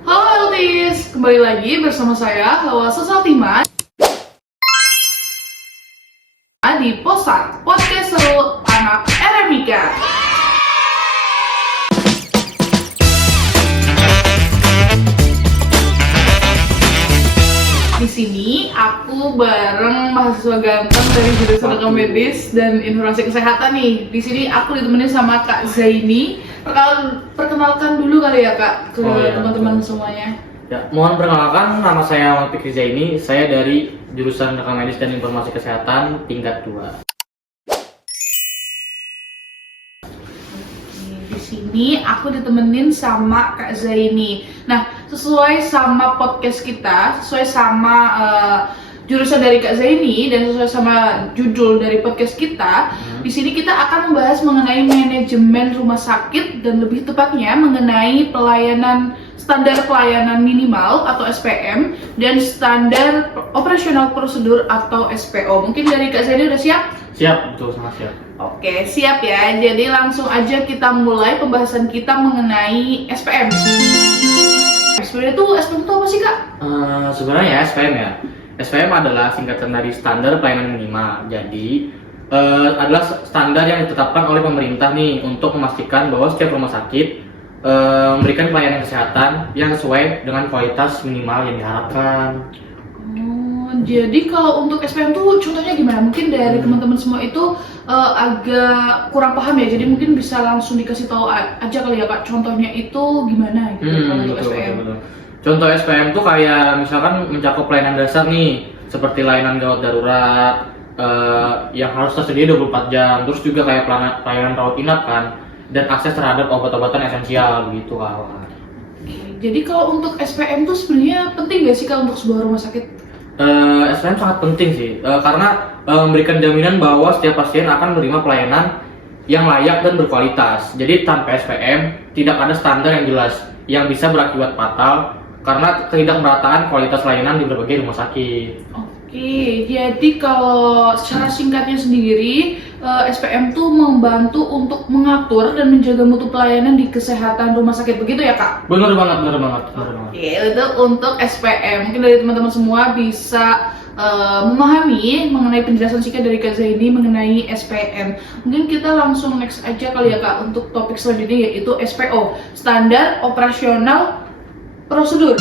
Halo Eltis, kembali lagi bersama saya Hawa Sesaltima di Posat Podcast Seru Anak RMIK. Di sini aku bareng mahasiswa ganteng dari jurusan Rekam Medis dan Informasi Kesehatan nih. Di sini aku ditemenin sama Kak Zaini. Perkenalkan dulu kali ya Kak ke teman-teman semuanya. Ya, mohon perkenalkan, nama saya Muhammad Fikri Zaini. Saya dari jurusan Rekam Medis dan Informasi Kesehatan tingkat 2. Di sini aku ditemenin sama Kak Zaini. Nah, sesuai sama podcast kita, sesuai sama jurusan dari Kak Zaini dan sesuai sama judul dari podcast kita, di sini kita akan membahas mengenai manajemen rumah sakit dan lebih tepatnya mengenai standar pelayanan minimal atau SPM dan standar operasional prosedur atau SPO. Mungkin dari Kak Zaini udah siap? Siap, betul, sangat siap. Oke, siap ya. Jadi langsung aja kita mulai pembahasan kita mengenai SPM. Sebenarnya tuh SPM itu apa sih Kak? Sebenarnya ya SPM ya. SPM adalah singkatan dari standar pelayanan minimal. Jadi adalah standar yang ditetapkan oleh pemerintah nih untuk memastikan bahwa setiap rumah sakit memberikan pelayanan kesehatan yang sesuai dengan kualitas minimal yang diharapkan. Jadi kalau untuk SPM tuh contohnya gimana? Mungkin dari teman-teman semua itu agak kurang paham ya. Jadi mungkin bisa langsung dikasih tahu aja kali ya Kak. Contohnya itu gimana gitu kalau untuk SPM? Betul. Contoh SPM tuh kayak misalkan mencakup pelayanan dasar nih, seperti layanan gawat darurat yang harus tersedia 24 jam. Terus juga kayak pelayanan rawat inap kan, dan akses terhadap obat-obatan esensial begitu kawan. Jadi kalau untuk SPM tuh sebenarnya penting gak sih Kak untuk sebuah rumah sakit? SPM sangat penting sih, karena memberikan jaminan bahwa setiap pasien akan menerima pelayanan yang layak dan berkualitas. Jadi tanpa SPM tidak ada standar yang jelas yang bisa berakibat fatal karena ketidakmerataan kualitas layanan di berbagai rumah sakit. Oke, jadi kalau secara singkatnya sendiri, SPM tuh membantu untuk mengatur dan menjaga mutu pelayanan di kesehatan rumah sakit, begitu ya Kak? Benar banget. Oke, itu untuk SPM. Mungkin dari teman-teman semua bisa memahami mengenai penjelasan singkat dari Kak Zaini mengenai SPM. Mungkin kita langsung next aja kali ya Kak untuk topik selanjutnya, yaitu SPO, Standar Operasional Prosedur.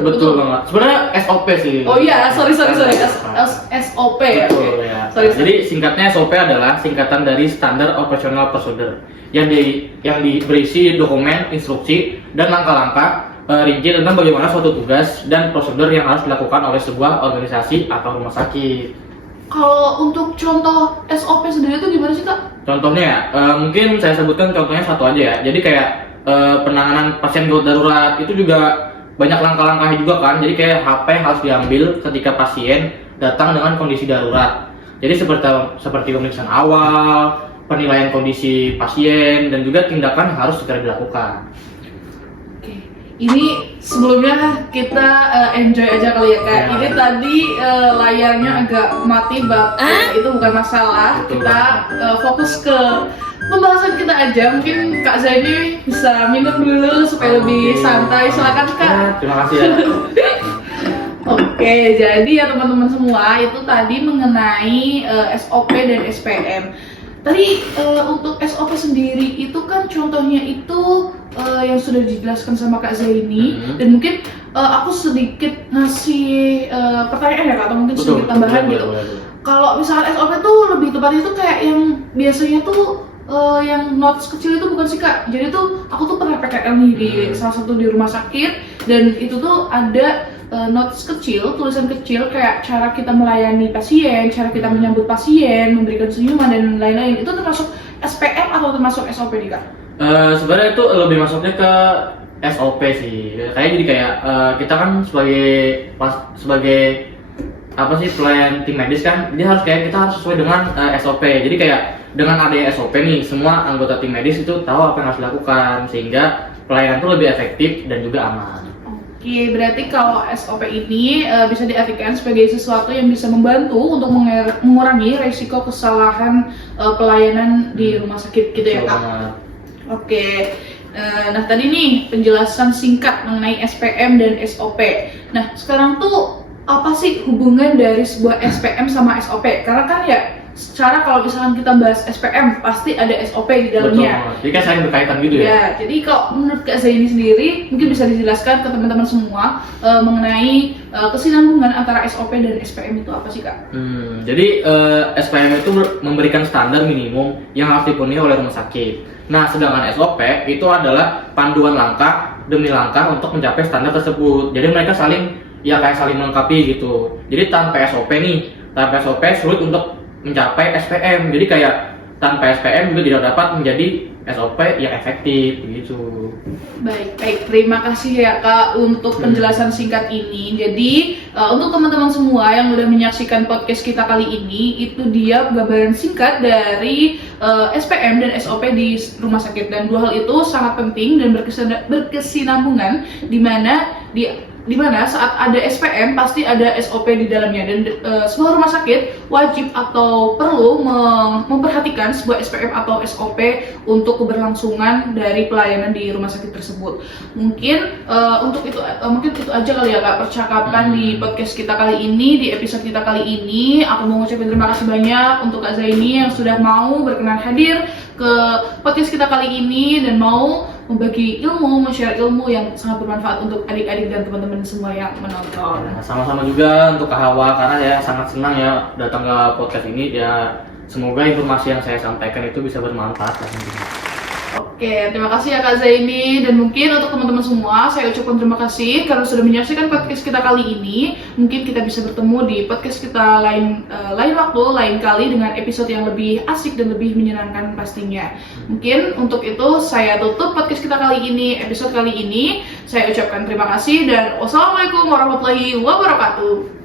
Betul banget. Sebenarnya SOP sih. Oh iya, sorry. SOP ya. Betul ya. Sorry. Jadi singkatnya SOP adalah singkatan dari Standar Operational Procedure yang berisi dokumen, instruksi, dan langkah-langkah rinci tentang bagaimana suatu tugas dan prosedur yang harus dilakukan oleh sebuah organisasi atau rumah sakit. Kalau untuk contoh SOP sendiri itu gimana sih Kak? Contohnya ya, mungkin saya sebutkan contohnya satu aja ya. Jadi kayak penanganan pasien gawat darurat itu juga banyak langkah-langkahnya juga kan. Jadi kayak HP harus diambil ketika pasien datang dengan kondisi darurat. Jadi seperti pemeriksaan awal, penilaian kondisi pasien, dan juga tindakan harus segera dilakukan. Oke, ini sebelumnya kita enjoy aja kali ya Kak. Ya. Ini tadi layarnya agak mati, itu bukan masalah. Betul. Kita fokus ke pembahasan kita aja. Mungkin Kak Zaini bisa minum dulu supaya lebih santai. Silakan Kak. Terima kasih ya. Oke, jadi ya teman-teman semua, itu tadi mengenai SOP dan SPM. Tadi untuk SOP sendiri itu kan contohnya itu yang sudah dijelaskan sama Kak Zaini, dan mungkin aku sedikit ngasih pertanyaan ya Kak, atau mungkin sedikit tambahan gitu. Kalau misalnya SOP tuh lebih tepatnya itu kayak yang biasanya tuh yang notes kecil itu bukan sih Kak. Jadi tuh aku tuh pernah PKL nih di salah satu di rumah sakit, dan itu tuh ada notes kecil, tulisan kecil kayak cara kita melayani pasien, cara kita menyambut pasien, memberikan senyuman dan lain-lain. Itu termasuk SPM atau termasuk SOP nih Kak? Sebenarnya itu lebih masuknya ke SOP sih. Jadi kayak kita kan sebagai apa sih pelayan tim medis kan, dia kita harus sesuai dengan SOP. Jadi kayak dengan adanya SOP nih, semua anggota tim medis itu tahu apa yang harus dilakukan sehingga pelayanan itu lebih efektif dan juga aman. Oke, berarti kalau SOP ini bisa diartikan sebagai sesuatu yang bisa membantu untuk mengurangi risiko kesalahan pelayanan di rumah sakit gitu ya Kak? Oke, Nah tadi nih penjelasan singkat mengenai SPM dan SOP. Nah sekarang tuh apa sih hubungan dari sebuah SPM sama SOP? Karena kan ya secara kalau misalkan kita bahas SPM pasti ada SOP di dalamnya. Betul. Jadi kan saling berkaitan gitu ya. Ya, jadi kalau menurut Kak Zaini sendiri mungkin bisa dijelaskan ke teman-teman semua mengenai kesinambungan antara SOP dan SPM itu apa sih Kak? Jadi SPM itu memberikan standar minimum yang harus dipenuhi oleh rumah sakit. Nah, sedangkan SOP itu adalah panduan langkah demi langkah untuk mencapai standar tersebut. Jadi mereka saling melengkapi gitu. Jadi tanpa SOP sulit untuk mencapai SPM. Jadi kayak tanpa SPM juga tidak dapat menjadi SOP yang efektif begitu. Baik, terima kasih ya Kak untuk penjelasan singkat ini. Jadi untuk teman-teman semua yang udah menyaksikan podcast kita kali ini, itu dia gambaran singkat dari SPM dan SOP di rumah sakit, dan dua hal itu sangat penting dan berkesinambungan di mana saat ada SPM pasti ada SOP di dalamnya, dan semua rumah sakit wajib atau perlu memperhatikan sebuah SPM atau SOP untuk keberlangsungan dari pelayanan di rumah sakit tersebut. Mungkin mungkin itu aja kali ya Kak percakapan di podcast kita kali ini, di episode kita kali ini. Aku mau ngucapin terima kasih banyak untuk Kak Zaini yang sudah mau berkenan hadir ke podcast kita kali ini dan mau membagi ilmu, men-share ilmu yang sangat bermanfaat untuk adik-adik dan teman-teman semua yang menonton. Sama-sama juga untuk Kak Hawa, karena ya sangat senang ya datang ke podcast ini. Ya semoga informasi yang saya sampaikan itu bisa bermanfaat lah intinya. Oke, terima kasih ya Kak Zaini, dan mungkin untuk teman-teman semua saya ucapkan terima kasih karena sudah menyaksikan podcast kita kali ini. Mungkin kita bisa bertemu di podcast kita lain waktu, lain kali dengan episode yang lebih asik dan lebih menyenangkan pastinya. Mungkin untuk itu saya tutup podcast kita kali ini, episode kali ini. Saya ucapkan terima kasih dan wassalamualaikum warahmatullahi wabarakatuh.